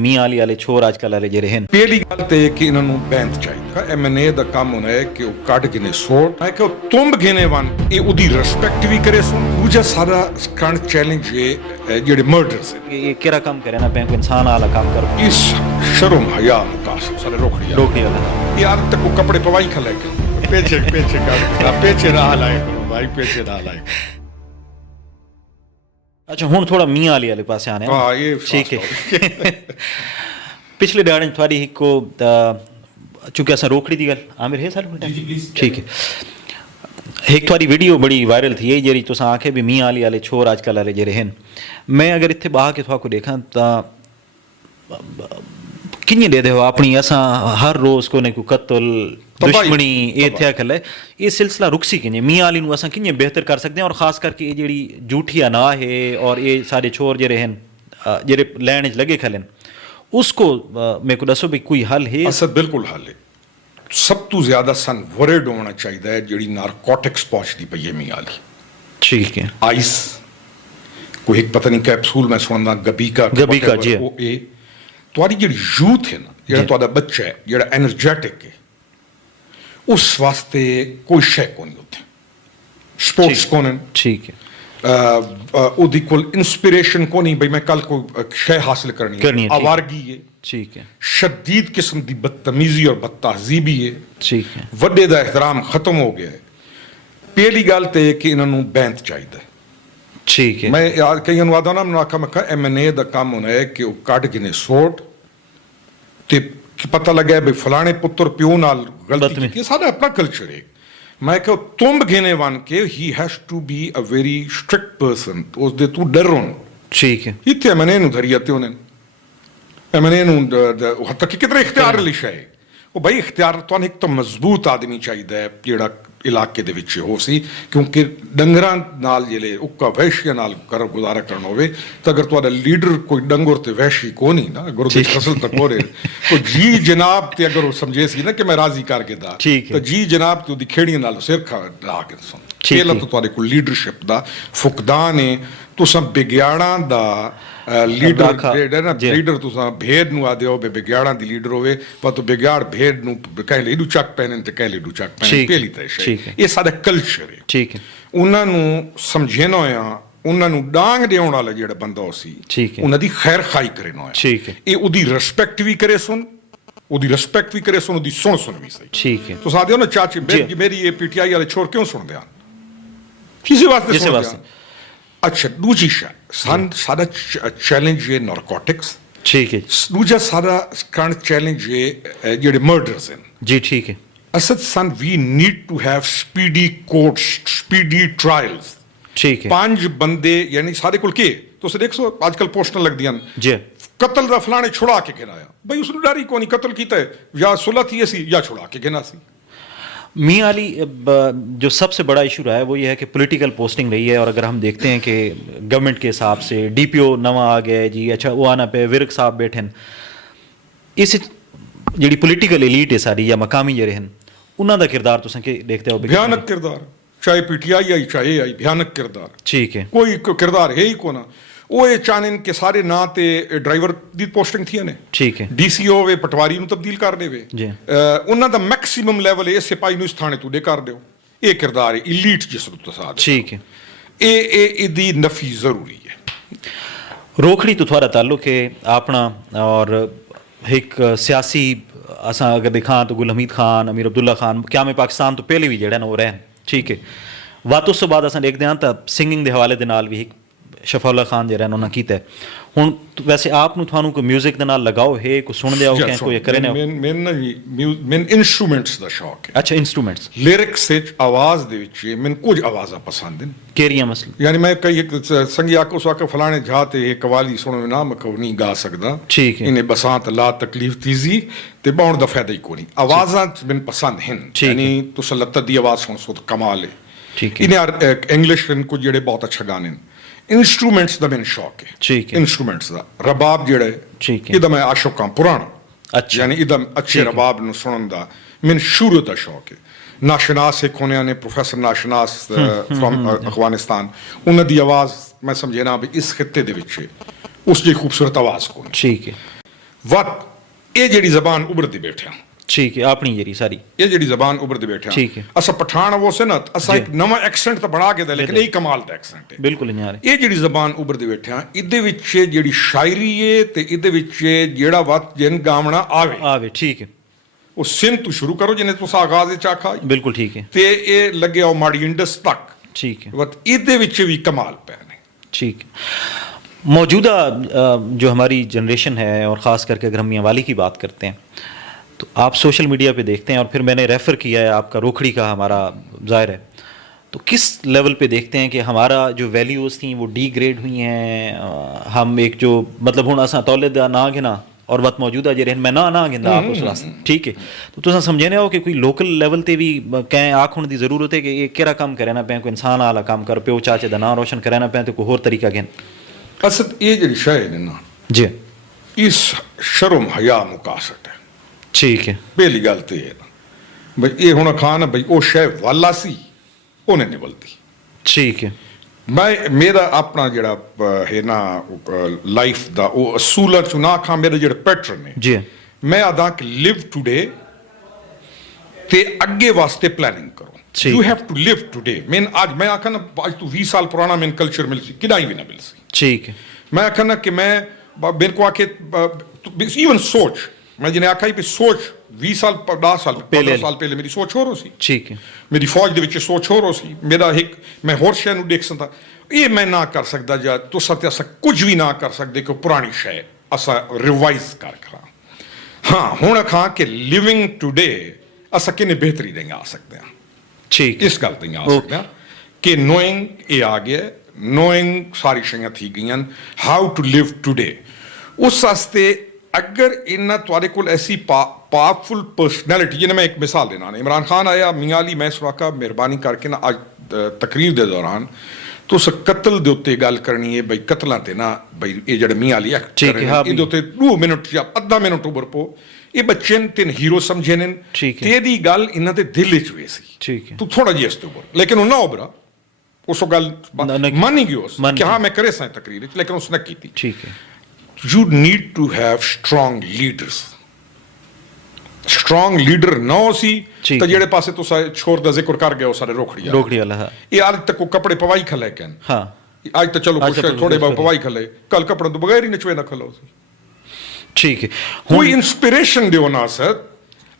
ਮੀਆਂ ਵਾਲੀ ਵਾਲੇ ਛੋਰ ਅੱਜ ਕੱਲ੍ਹ ਵਾਲੇ ਜਿਹੜੇ ਹਨ। ਪਹਿਲੀ ਗੱਲ ਤੇ ਕਿ ਇਹਨਾਂ ਨੂੰ ਬੈਂਤ ਚਾਹੀਦਾ। ਐਮਐਨਏ ਦਾ ਕੰਮ ਹੋਣਾ ਹੈ ਕਿ ਉਹ ਕੱਢ ਕੇ ਨੇ ਸੋਟ ਹੈ ਕਿ ਉਹ ਤੁੰਬ ਗੇਨੇ ਵਨ ਇਹ ਉਹਦੀ ਰਿਸਪੈਕਟ ਵੀ ਕਰੇ ਸੁਣ। ਦੂਜਾ ਸਾਰਾ ਕਰੰਟ ਚੈਲੰਜ ਹੈ ਜਿਹੜੇ ਮਰਡਰਸ ਹੈ ਇਹ ਕਿਹੜਾ ਕੰਮ करे ना बैंक इंसान वाला काम कर इस शर्म हया मुकास सारे रोकड़ी रोकने वाला यार तक को कपड़े पवाई खले पीछे पीछे का पीछे रहा लाए भाई पीछे रहा लाए। अच्छा हुण थोड़ा मियाँ वाले पास आने हाँ ये ठीक है। पिछले दिहाड़े थोड़ी एक को चूंकि असां रोकड़ी दी गल आमिर है सर ठीक है। एक थोड़ी वीडियो बड़ी वायरल थी जी तुसां आखे भी मियाँ वाले छोर अजकल वाले जेह्ड़े हैं मैं अगर इत्थे बाह के थोड़ा देखा तां कि'यां दे हो अपनी असां हर रोज़ को कोई कत्ल दुश्मनी इत्थे खल ये सिलसिला रुकसी कि'यां मियाँ वाली नूं असां कि'यां बेहतर कर सकते हैं और ख़ास करके ये जेह्ड़ी झूठी अनाह है और ये सारे छोर जेह्ड़े हैं जेह्ड़े लैन च लगे खले उसको मेरे को दसो भी कोई हल है? असद बिल्कुल हल है। सब तो ज्यादा सन वरिड होना चाहिए जी नारकोटिक्स पहुंचती पई है मियाँ वाली ठीक है आइस कोई एक पता नहीं कैप्सूल मैं सुनना गबी का जी तुम्हारी जी यूथ है ना जो तुम्हारा बच्चा है जो एनर्जेटिक है उस वास्ते कोई शय को नहीं होते स्पोर्ट्स को ठीक है ਉਹਦੀ ਕੋਲ इंस्पिरेशन को नहीं भाई मैं कल को शय हासिल करनी है आवारगी है ठीक है शदीद किस्म की बदतमीजी और बदतहजीबी है ठीक है ਵੱਡੇ ਦਾ एहतराम खत्म हो गया है। पहली गल तो कि इन्हों बैंत चाहिए ठीक है मैं यार कई अनुवादा ना आखा मैं कहा एमएनए का काम होना है कि वह कट के ने सोट ते पता लगा भी फलाने पुत्र प्यो नाल गलती की सारा अपना कल्चर है। मैं कहा तुंब घेने वन के he has to be a very strict person उस दे तू डर होन ठीक है इतने एमएनए नु धरियते होने एमएनए नु हत्ता कि कितने इख्तियार लिशा है वो भाई इख्तियार तो एक तो मजबूत आदमी चाहिए जेड़ा इलाके दे विच हो सी क्योंकि डंगरां नाल जेले उक्का वैश्य नाल कर गुजारा करना होवे तो अगर तुहाडा लीडर कोई डंगर ते वैश्य को नहीं ना अगर उहदी फसल तक हो रहे तो जी जनाब ते अगर वो समझे सी ना कि मैं राजी करके दा तो जी जनाब ते उहदी खेड़ियां नाल सिर खा ला के सुन पहला तो तुहाडे कोल लीडरशिप दा फुकदान है तुसां बिग्याड़ां दा लीडर जेड़ा ना लीडर तुसां भेड़ नु आदे हो बिग्याड़ां दी लीडर होवे पर तो बिग्याड़ भेड़ नु कह ले चक पहने ते कह ले चक पहने पहली तय ये साडा कल्चर है ठीक है उन्हां नु समझेना होया उन्हां नु डांग देउण वाला जेड़ा बंदा हो सी उन्हां दी खैर खाई करे ना ठीक है ये ओदी रिस्पेक्ट भी करे सुन ओदी रिस्पेक्ट भी करे सुन ओदी सुन भी सही ठीक है तो सादियो ना चाची मेरी ये पीटीआई वाले छोड़ क्यों सुन दे किसी वास्ते सुन दे अच्छा दूजी सन सारा चैलेंज है नारकोटिक्स ठीक है दूजा सारा करंट चैलेंज है जेडे मर्डर्स हैं जी ठीक है असद सन we need to have speedy courts speedy trials ठीक है पांच बंदे यानी सारे कुल के तुस देखो आजकल पोस्टर लग दियां जी कत्ल दा फलाने छुड़ा के गिनाया भाई उसने डर ही कोनी कत्ल कीता है या सुलह थी ऐसी या छुड़ा के गिना सी। मियाँ अली जो सबसे बड़ा इशू रहा है वो ये है कि पॉलिटिकल पोस्टिंग रही है और अगर हम देखते हैं कि गवर्नमेंट के हिसाब से डीपीओ नवा आ गया है जी अच्छा वो आना पे विरक साहब बैठे हैं इस जी पॉलिटिकल एलीट है सारी या मकामी जरे हैं उन्होंने किरदार तुम देखते हो भयानक किरदार चाहे पीटीआई आई चाहे आई भयानक किरदार ठीक है कोई किरदार है ही को ना वो ये चाहने के सारे ना ते ड्राइवर दी पोस्टिंग थी ने ठीक है डीसीओ वे पटवारी नु तब्दील कर देवे उन्हां दा मैक्सिमम लेवल है सिपाही नु इस थाने तू दे कर दियो ये किरदार है इलीट जिस रूप तसाद ठीक है ए इदी नफी जरूरी है। रोकड़ी तो थोड़ा ताल्लुक है अपना और एक सियासी असा अगर दिखा तो गुल हमीद खान अमीर अब्दुल्ला खान क्या में पाकिस्तान तो पहले भी जेड़ा ना वो रहन ठीक है बात उस तो बाद असा देखते हैं तो सिंगिंग के हवाले दे नाल भी शफाउल्ला खान जो उन्होंने किया हुण वैसे आप थानू कोई म्यूजिक दे नाल लगाओ है कोई सुन दे आओ कोई करे ना मैं ना जी मैं इंस्ट्रूमेंट्स दा शौक है अच्छा इंस्ट्रूमेंट्स लिरिक्स से आवाज दे विच मैं कुछ आवाज़ां पसंद हैं केरियां मसलन यानी मैं कई संगी आको सो फलाने जाते एक कवाली सुनो ना मैं नहीं गा सकदा ठीक है इन्हें बसात ला तकलीफ तीजी ते बाउंड दा फायदा ही कोई आवाज़ां मैं पसंद हैं यानी तुस लत्त दी आवाज़ सुन सो कमाल है ठीक है इन्हें इंग्लिश को जेड़े बहुत अच्छा गाने इंस्ट्रूमेंट्स दा मैंने शौक है ठीक है इंस्ट्रूमेंट्स दा रबाब जेड़ा है ठीक है इदा मैं आशुक हां पुराना अच्छा यानी इदा अच्छे रबाब नु सुनन दा मैंने शुरू दा शौक है। नाशनास एक होने ने प्रोफेसर नाशनास फ्रॉम अफगानिस्तान उन्हां दी आवाज़ मैं समझे ना भी इस खित्ते दे विच उस जी खूबसूरत आवाज़ को ठीक है ਵਤ ਇਹ ਜਿਹੜੀ ਜ਼ਬਾਨ ਉਭਰਦੀ ਬੈਠਿਆ ਠੀਕ ਹੈ ਆਪਣੀ ਜਿਹੜੀ ਸਾਰੀ ਇਹ ਜਿਹੜੀ ਜ਼ਬਾਨ ਉਭਰਦੀ ਬੈਠਿਆ ਠੀਕ ਹੈ। ਅਸਾਂ ਪਠਾਨ ਉਹ ਸੇ ਨਾ ਅਸਾਂ ਇੱਕ ਨਵਾਂ ਐਕਸੈਂਟ ਤਾਂ ਬਣਾ ਕੇ ਦੇ ਲੇਕਿਨ ਇਹ ਕਮਾਲ ਦਾ ਐਕਸੈਂਟ ਹੈ ਬਿਲਕੁਲ ਨਹੀਂ ਆ ਰਿਹਾ ਇਹ ਜਿਹੜੀ ਜ਼ਬਾਨ ਉਭਰਦੀ ਬੈਠਿਆ ਇਹਦੇ ਵਿੱਚ ਜਿਹੜੀ ਸ਼ਾਇਰੀ ਹੈ ਤੇ ਇਹਦੇ ਵਿੱਚ ਜਿਹੜਾ ਵਤ ਜਿਨ ਗਾਵਣਾ ਆਵੇ ਠੀਕ ਹੈ ਉਹ ਸਿੰਧ ਤੋਂ ਸ਼ੁਰੂ ਕਰੋ ਜਿਹਨੇ ਤੁਸੀਂ ਆਗਾਜ਼ ਵਿੱਚ ਆਖਾ ਬਿਲਕੁਲ ਠੀਕ ਹੈ ਤੇ ਇਹ ਲੱਗਿਆ ਉਹ ਮਾੜੀ ਇੰਡਸ ਤੱਕ ठीक है वत ਇਹਦੇ ਵਿੱਚ ਵੀ ਕਮਾਲ ਪੈ ਨੇ ठीक है मौजूदा जो हमारी जनरेशन है और ख़ास करके अगर हम मियाँ वाली की बात करते हैं तो आप सोशल मीडिया पे देखते हैं और फिर मैंने रेफ़र किया है आपका रोखड़ी का हमारा ज़ाहिर है तो किस लेवल पे देखते हैं कि हमारा जो वैल्यूज़ थी वो डिग्रेड हुई हैं हम एक जो मतलब हुण असां तौले दा ना गिना और वत मौजूदा जे रहन मैं ना गिंदा आप उस रास्ते ठीक है तो तुसां समझने हो कि कोई लोकल लेवल ते भी कैं आखण दी ज़रूरत है कि ये केड़ा काम करे ना पे कोई इंसान आला काम कर प्यो चाचे दा नाम रोशन करे ना पे तो कोई होर तरीका गिन ਅਸਲ ਇਹ ਜਿਹੜੀ ਸ਼ੈ ਨੇ ਨਾ जी ਇਸ ਸ਼ਰਮ ਹਯਾ ਮੁਕਾਸਟ ਹੈ ठीक है ਪਹਿਲੀ ਗੱਲ ਤੇ ਇਹ ਨਾ ਬਈ ਇਹ ਹੁਣ ਖਾਨ ਬਈ ਉਹ ਸ਼ੈ ਵਾਲਾ ਸੀ ਉਹਨੇ ਨਿਵਲਦੀ ठीक है ਮੈਂ ਮੇਰਾ ਆਪਣਾ ਜਿਹੜਾ ਹੈ ਨਾ ਲਾਈਫ ਦਾ ਉਹ ਅਸੂਲਾਂ ਚੋਂ ਨਾ ਖਾਂ ਮੇਰੇ ਜਿਹੜੇ ਪੈਟਰਨ ਨੇ जी ਮੈਂ ਆਦਾ ਕਿ ਲਿਵ ਟੂਡੇ ਤੇ ਅੱਗੇ ਵਾਸਤੇ ਪਲੈਨਿੰਗ ਕਰੋ ਠੀਕ। You have to live today ਅੱਜ ਮੈਂ ਆਖਾਂ ਨਾ ਅੱਜ ਤੋਂ 20 ਸਾਲ ਪੁਰਾਣਾ ਮੈਨੂੰ ਕਲਚਰ ਮਿਲ ਸੀ ਕਿਦਾਂ ਵੀ ਨਾ ਮਿਲ ਸੀ ठीक है मैं आखा ना कि मैं मेरे को आके इवन सोच मैं जिन्हें आखा ही सोच 20 साल 10 साल 15 साल पहले मेरी सोच हो रही सी ठीक है मेरी फौज ਦੇ ਵਿੱਚ ਸੋਚ ਹੋ ਰਹੀ ਸੀ ਮੇਰਾ ਇੱਕ ਮੈਂ ਹੋਰ ਸ਼ੈ ਨੂੰ ਦੇਖ ਸਕਦਾ ਇਹ ਮੈਂ ਨਾ ਕਰ ਸਕਦਾ ਜਾਂ ਤੁਸੀਂ ਤੇ ਅਸਾਂ ਕੁਝ ਵੀ ਨਾ ਕਰ ਸਕਦੇ ਕਿ ਪੁਰਾਣੀ ਸ਼ੈ ਅਸਾਂ ਰਿਵਾਈਜ਼ ਕਰ ਕਰਾਂ ਹਾਂ ਹੁਣ ਖਾਂ ਕਿ ਲਿਵਿੰਗ ਟੂਡੇ ਅਸਾਂ ਕਿੰਨੇ ਬਿਹਤਰੀ ਦੇ ਆ ਸਕਦੇ ਹਾਂ ठीक ਇਸ ਗੱਲ ਤੇ ਆ ਸਕਦੇ ਹਾਂ ਕਿ ਨੋਇੰਗ ਇਹ ਆ ਗਿਆ ਨੋਇੰਗ ਸਾਰੀ ਸ਼ੈਆਂ ਥੀ ਗਈਆਂ ਹਾਊ ਟੂ ਲਿਵ ਟੂਡੇ ਉਸ ਵਾਸਤੇ ਅਗਰ ਇਹਨਾਂ ਤੁਹਾਡੇ ਕੋਲ ਐਸੀ ਪਾਵਰਫੁਲ ਪਰਸਨੈਲਿਟੀ ਜਿਹਨੇ ਮੈਂ ਇੱਕ ਮਿਸਾਲ ਦੇਣਾ ਨੇ ਇਮਰਾਨ ਖਾਨ ਆਇਆ ਮੀਆਂ ਅਲੀ ਮੈਂ ਸੁਰਾਕਾ ਮਿਹਰਬਾਨੀ ਕਰਕੇ ਨਾ ਅੱਜ ਤਕਰੀਰ ਦੇ ਦੌਰਾਨ ਤੁਸ ਕਤਲ ਦੇ ਉੱਤੇ ਗੱਲ ਕਰਨੀ ਹੈ ਬਈ ਕਤਲਾਂ ਤੇ ਨਾ ਬਈ ਇਹ ਜਿਹੜੇ ਮੀਆਂ ਅਲੀ ਐਕਟ ਇਹਦੇ ਉੱਤੇ 2 ਮਿੰਟ ਜਾਂ ਅੱਧਾ ਮਿੰਟ ਉੱਪਰ ਪੋ ਇਹ ਬੱਚੇ ਨੇ ਤਿੰਨ ਹੀਰੋ ਸਮਝੇ ਨੇ ਤੇ ਇਹਦੀ ਗੱਲ ਇਹਨਾਂ ਦੇ ਦਿਲ ਵਿੱਚ ਹੋਈ ਸੀ ठीक है ਤੂੰ ਥੋੜਾ ਜਿਹਾ ਇਸ ਤੇ ਉੱਪਰ ਲੇਕਿਨ ਉਹ ਨਾ ਉਭਰਾ ਉਸ ਗੱਲ ਮੰਨ ਹੀ ਗਿਆ ਉਸ ਕਿ ਹਾਂ ਮੈਂ ਕਰੇ ਸਾਂ ਤਕਰੀਰ ਵਿੱਚ ਲੇਕਿਨ ਉਸਨੇ ਕੀਤੀ ठीक है you need to have strong leaders strong leader ਨਾ ਸੀ ਤਾਂ ਜਿਹੜੇ ਪਾਸੇ ਤੁਸੀਂ ਛੋਰ ਦਾ ਜ਼ਿਕਰ ਕਰ ਗਏ ਉਹ ਸਾਰੇ ਰੋਖੜੀ वाला है ਇਹ ਅੱਜ ਤੱਕ ਉਹ ਕੱਪੜੇ ਪਵਾਈ ਖਲੇ ਕਨ हाँ ਅੱਜ ਤਾਂ ਚਲੋ ਕੁਛ ਥੋੜੇ ਬਹੁਤ ਪਵਾਈ ਖਲੇ ਕੱਲ ਕੱਪੜੇ ਤੋਂ ਬਗੈਰ ਹੀ ਨਚਵੇ ਨਾ ਖਲੋ ਸੀ ठीक है ਕੋਈ ਇਨਸਪੀਰੇਸ਼ਨ ਦਿਓ ਨਾ ਸਰ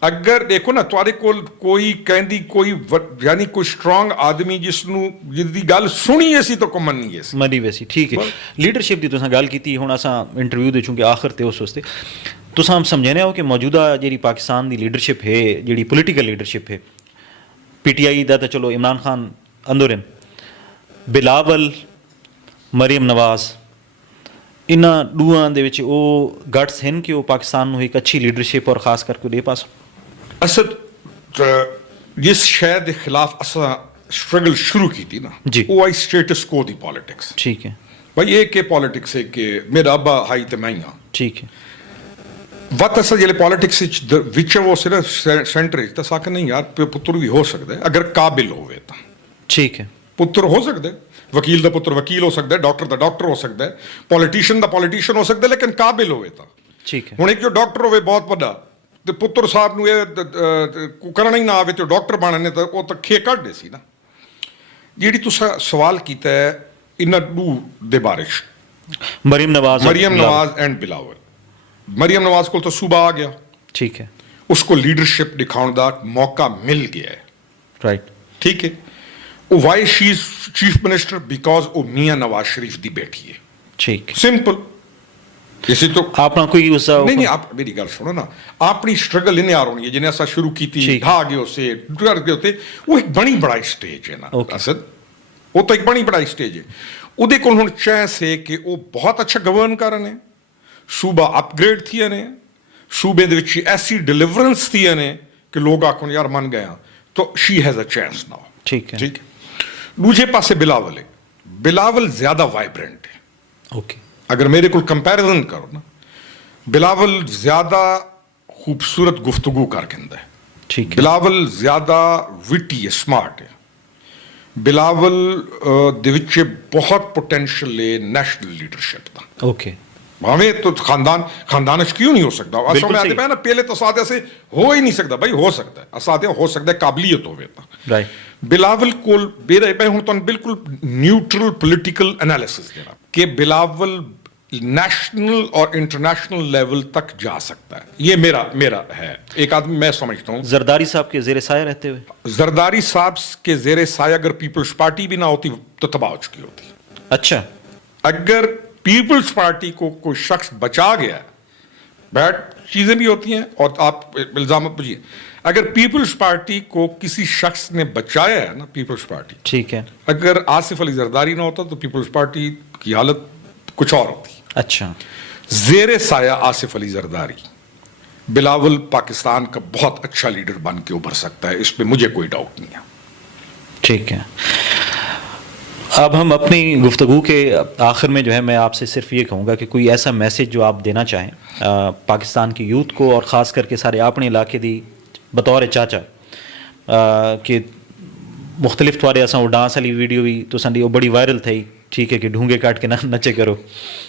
ਅਗਰ ਦੇਖੋ ਨਾ ਤੁਹਾਡੇ ਕੋਲ ਕੋਈ ਕਹਿੰਦੀ ਕੋਈ ਯਾਨੀ ਕੋਈ ਸਟਰੋਂਗ ਆਦਮੀ ਜਿਸ ਨੂੰ ਜਿਹਦੀ ਗੱਲ ਸੁਣੀ ਅਸੀਂ ਤਾਂ ਕੋ ਮੰਨੀਏ ਸੀ मनी वैसी ठीक है लीडरशिप की तुसां गल की हुण असां इंटरव्यू दे चूंकि आखिर ते उस वास्ते तुसां समझने हो कि मौजूदा जी पाकिस्तान की लीडरशिप है जी पोलिटिकल लीडरशिप है PTI दा तो चलो इमरान खान अंदर बिलावल मरियम नवाज इन्हां दूआं दे विच ਉਹ ਗਟਸ ਹਨ ਕਿ ਉਹ ਪਾਕਿਸਤਾਨ ਨੂੰ ਇੱਕ ਅੱਛੀ ਲੀਡਰਸ਼ਿਪ ਔਰ ਖਾਸ ਕਰਕੇ ਦੇ ਪਾਸ ਅਸਲ ਜਿਸ ਸ਼ੈ ਦੇ ਖਿਲਾਫ ਅਸਾਂ ਸਟਰਗਲ ਸ਼ੁਰੂ ਕੀਤੀ ਨਾ ਉਹ ਆਈ ਸਟੇਟਸ ਕੋ ਦੀ ਪੋਲਿਟਿਕਸ ਠੀਕ ਹੈ ਭਾਈ ਇਹ ਕਿ ਪੋਲਿਟਿਕਸ ਹੈ ਕਿ ਮੇਰਾ ਅੱਬਾ ਹਾਈ ਤੇ ਮੈਂ ਹਾਂ ਠੀਕ ਹੈ ਵਤ ਅਸਲ ਜਿਹੜੇ ਪੋਲਿਟਿਕਸ ਵਿੱਚ ਉਹ ਸਿਰਫ ਸੈਂਟਰ ਵਿੱਚ ਤਾਂ ਸਾਕ ਨਹੀਂ ਯਾਰ ਪੁੱਤਰ ਵੀ ਹੋ ਸਕਦਾ ਅਗਰ ਕਾਬਿਲ ਹੋਵੇ ਤਾਂ ਠੀਕ ਹੈ ਪੁੱਤਰ ਹੋ ਸਕਦਾ ਵਕੀਲ ਦਾ ਪੁੱਤਰ ਵਕੀਲ ਹੋ ਸਕਦਾ ਡਾਕਟਰ ਦਾ ਡਾਕਟਰ ਹੋ ਸਕਦਾ ਪੋਲੀਟੀਸ਼ੀਅਨ ਦਾ ਪੋਲੀਟੀਸ਼ੀਅਨ ਹੋ ਸਕਦਾ ਲੇਕਿਨ ਕਾਬਿਲ ਹੋਵੇ ਤਾਂ ਠੀਕ ਹੈ ਹੁਣ ਇੱਕ ਜੋ ਡਾਕਟਰ ਹੋਵੇ ਬਹੁਤ ਵੱਡਾ ਤੇ ਪੁੱਤਰ ਸਾਹਿਬ ਨੂੰ ਇਹ ਕਰਨਾ ਹੀ ਨਾ ਆਵੇ ਤੇ ਡਾਕਟਰ ਬਣਨੇ ਤਾਂ ਉਹ ਤਾਂ ਖੇ ਕੱਢਦੇ ਸੀ ਨਾ ਜਿਹੜੀ ਤੁਸੀਂ ਸਵਾਲ ਕੀਤਾ ਹੈ ਇਹਨਾਂ ਨੂੰ ਦੇ ਬਾਰੇ ਮਰੀਮ ਨਵਾਜ਼ ਐਂਡ ਬਿਲਾਵਲ ਮਰੀਮ ਨਵਾਜ਼ ਕੋਲ ਤਾਂ ਸੂਬਾ ਆ ਗਿਆ ਠੀਕ ਹੈ ਉਸਕੋ ਲੀਡਰਸ਼ਿਪ ਦਿਖਾਉਣ ਦਾ ਮੌਕਾ ਮਿਲ ਗਿਆ ਹੈ ਰਾਈਟ ਠੀਕ ਹੈ Y she is chief minister because ਉਹ ਮੀਆਂ ਨਵਾਜ਼ ਸ਼ਰੀਫ ਦੀ ਬੇਟੀ ਹੈ ਠੀਕ ਸਿੰਪਲ ਇਸੇ ਤੋਂ ਆਪਣਾ ਕੋਈ ਉਸ ਨਹੀਂ ਆਪ ਮੇਰੀ ਗੱਲ ਸੁਣੋ ਨਾ ਆਪਣੀ ਸਟਰਗਲ ਇਹਨੇ ਆ ਰਹੀ ਹੈ ਜਿਹਨੇ ਅਸਾਂ ਸ਼ੁਰੂ ਕੀਤੀ ਢਾ ਗਏ ਉਸੇ ਡਰ ਗਏ ਉਤੇ ਉਹ ਇੱਕ ਬਣੀ ਬੜਾਈ ਸਟੇਜ ਹੈ ਨਾ ਅਸਦ ਉਹ ਤਾਂ ਇੱਕ ਬਣੀ ਬੜਾਈ ਸਟੇਜ ਹੈ ਉਹਦੇ ਕੋਲ ਹੁਣ ਚਾਂਸ ਹੈ ਕਿ ਉਹ ਬਹੁਤ ਅੱਛਾ ਗਵਰਨ ਕਰ ਰਹੇ ਨੇ ਸੂਬਾ ਅਪਗ੍ਰੇਡ ਥੀਆਂ ਨੇ ਸੂਬੇ ਦੇ ਵਿੱਚ ਐਸੀ ਡਿਲੀਵਰੈਂਸ ਥੀਆਂ ਨੇ ਕਿ ਲੋਕ ਆਖਣ ਯਾਰ ਮੰਨ ਗਏ ਤਾਂ ਸ਼ੀ ਹੈਜ਼ ਅ ਚਾਂਸ ਨਾਓ ਠੀਕ ਹੈ ਠੀਕ ਦੂਜੇ ਪਾਸੇ ਬਿਲਾਵਲ ਹੈ ਬਿਲਾਵਲ ਜ਼ਿਆਦਾ ਵਾਈਬ੍ਰੈਂਟ ਹੈ ਓਕੇ अगर मेरे को कंपैरिजन करो ना बिलावल ज्यादा खूबसूरत गुफ्तगू कर कहता है ठीक है बिलावल ज्यादा विटी है स्मार्ट है बिलावल दे विच बहुत पोटेंशियल है नेशनल लीडरशिप का ओके ہمیں تو خاندانش کیوں نہیں ہو سکتا اصل میں آتے پہ نا پہلے تو اساتذہ سے ہو ہی نہیں سکتا بھائی ہو سکتا ہے اساتذہ ہو سکتا ہے قابلیت ہوئے تا بلاول کو میں ہوں تو بالکل نیوٹرل پولیٹیکل انالیسس دینا کہ بلاول نیشنل اور انٹرنیشنل لیول تک جا سکتا ہے یہ میرا ہے ایک آدمی میں سمجھتا ہوں زرداری صاحب کے زیر سایہ رہتے ہوئے زرداری صاحب کے زیر سایہ اگر پیپلز پارٹی بھی نہ ہوتی تو تباہ ہو چکی ہوتی اچھا اگر پیپلز پارٹی کو کوئی شخص بچا گیا بیٹ چیزیں بھی ہوتی ہیں اور آپ الزام بجھیے اگر پیپلز پارٹی کو کسی شخص نے بچایا ہے نا پیپلز پارٹی ٹھیک ہے اگر آصف علی زرداری نہ ہوتا تو پیپلز پارٹی کی حالت کچھ اور ہوتی اچھا زیر سایہ آصف علی زرداری بلاول پاکستان کا بہت اچھا لیڈر بن کے ابھر سکتا ہے اس پہ مجھے کوئی ڈاؤٹ نہیں ہے ٹھیک ہے اب ہم اپنی گفتگو کے آخر میں جو ہے میں آپ سے صرف یہ کہوں گا کہ کوئی ایسا میسج جو آپ دینا چاہیں پاکستان کی یوتھ کو اور خاص کر کے سارے اپنے علاقے دی بطور چاچا کہ مختلف تھوڑے اساں وہ ڈانس والی ویڈیو بھی تو سنڈی وہ بڑی وائرل تھی ٹھیک ہے کہ ڈھونگے کاٹ کے نچے کرو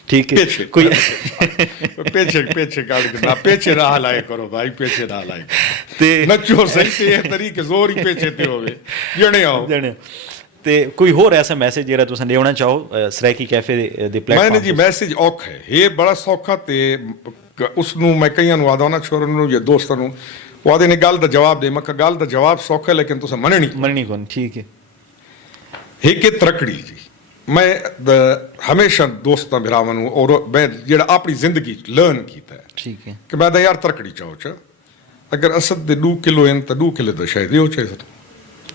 ٹھیک ہے کوئی پیچھے نہ ہلائے کرو بھائی پیچھے نہ ہلائے نچو صحیح تے یہ طریقے زور ہی پیچھے تے ہوئے جنے آؤ تے کوئی ہور ایسا میسج جیرا تساں دیونا چاہو سرائکی کیفے دے پلیٹ میں نے جی میسج اوکھ ہے یہ بڑا سوکھا تے اس نو میں کئیاں نو آدھونا چھوڑن نو یا دوستاں نو وہ آدھے نے گال دا جواب دے مکہ گال دا جواب سوکھا ہے لیکن تساں مننی کون ٹھیک ہے ایک ترکڑی جی میں ہمیشہ دوستاں بھراواں نو اور میں جڑا اپنی زندگی لرن کیتا ہے ٹھیک ہے کہ میں دا یار ترکڑی چاہو چا اگر اسد دے 2 کلو ہیں تا 2 کلو دا شاید ہو چاہے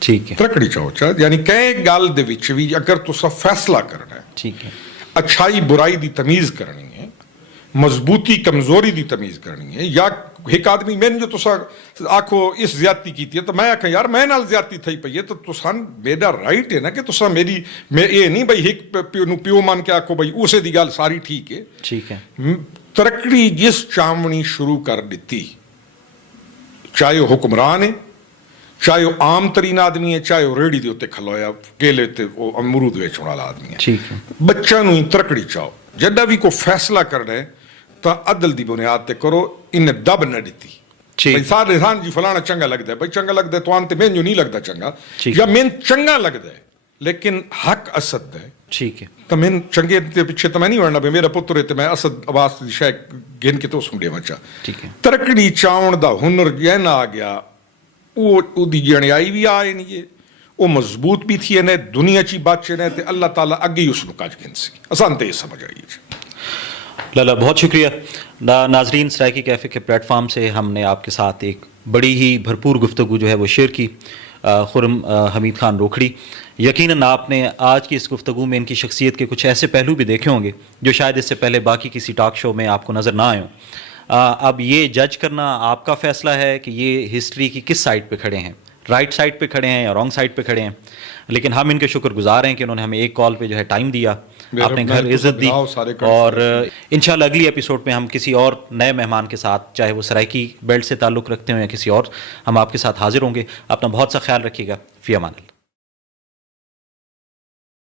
ٹھیک ہے ترکڑی چاہو چا یعنی کئی گال دے وچ بھی اگر تساں فیصلہ کرنا ہے ٹھیک ہے اچھائی برائی دی تمیز کرنی ہے مضبوطی کمزوری دی تمیز کرنی ہے یا ایک آدمی میں جو تساں آکھو اس زیادتی کیتی ہے تو میں آکھاں یار میں نال زیادتی تھئی پئی ہے تو تساں میرا رائٹ ہے نا کہ تساں میں یہ نہیں بھائی ایک پیو مان کے آکھو بھائی اسے دی گل ساری ٹھیک ہے ٹھیک ہے ترکڑی جس چاونی شروع کر دیتی چاہے وہ حکمران ہے چاہے وہ عام ترین آدمی ہے چاہے وہ ریڑی دے اتنے کھلویا کیلے تے وہ امرود ویچن والا آدمی ہے ٹھیک ہے بچہ نو ہی ترکڑی چاہو جڈا بھی کو فیصلہ کرنا ہے تو عدل دی بنیاد تے کرو انہیں دب نہ دیتی بھائی سارے انسان جی فلانا چنگا لگتا ہے بھائی چنگا لگتا ہے تو آن تے میں جو نہیں لگتا چنگا یا میں چنگا لگتا ہے لیکن حق اسد ہے ٹھیک ہے تو میں چنگے تے پیچھے تو میں نہیں ورنا میرا پتر ہے تو میں اسد عباس دی شے گن کے تو سنڈے مچا ٹھیک ہے ترکڑی چاون دا ہنر یہ نہ آ گیا وہ دی جڑیائی بھی آئے نہیں ہے وہ مضبوط بھی تھی نے دنیا چی بات چنے تے اللہ تعالیٰ اگے ہی اس نو کاج گن سی آسان تے سمجھ آئیے لالا بہت شکریہ ناظرین سرائکی کیفے کے پلیٹ فارم سے ہم نے آپ کے ساتھ ایک بڑی ہی بھرپور گفتگو جو ہے وہ شیئر کی خرم حمید خان روکھڑی یقیناً آپ نے آج کی اس گفتگو میں ان کی شخصیت کے کچھ ایسے پہلو بھی دیکھے ہوں گے جو شاید اس سے پہلے باقی کسی ٹاک شو میں آپ کو نظر نہ آئے ہوں اب یہ جج کرنا آپ کا فیصلہ ہے کہ یہ ہسٹری کی کس سائڈ پہ کھڑے ہیں رائٹ سائڈ پہ کھڑے ہیں یا رانگ سائڈ پہ کھڑے ہیں لیکن ہم ان کے شکر گزار ہیں کہ انہوں نے ہمیں ایک کال پہ جو ہے ٹائم دیا اپنے گھر عزت دی اور انشاءاللہ اگلی ایپیسوڈ میں ہم کسی اور نئے مہمان کے ساتھ چاہے وہ سرائکی بیلٹ سے تعلق رکھتے ہوں یا کسی اور ہم آپ کے ساتھ حاضر ہوں گے اپنا بہت سا خیال رکھیے گا فی امان اللہ.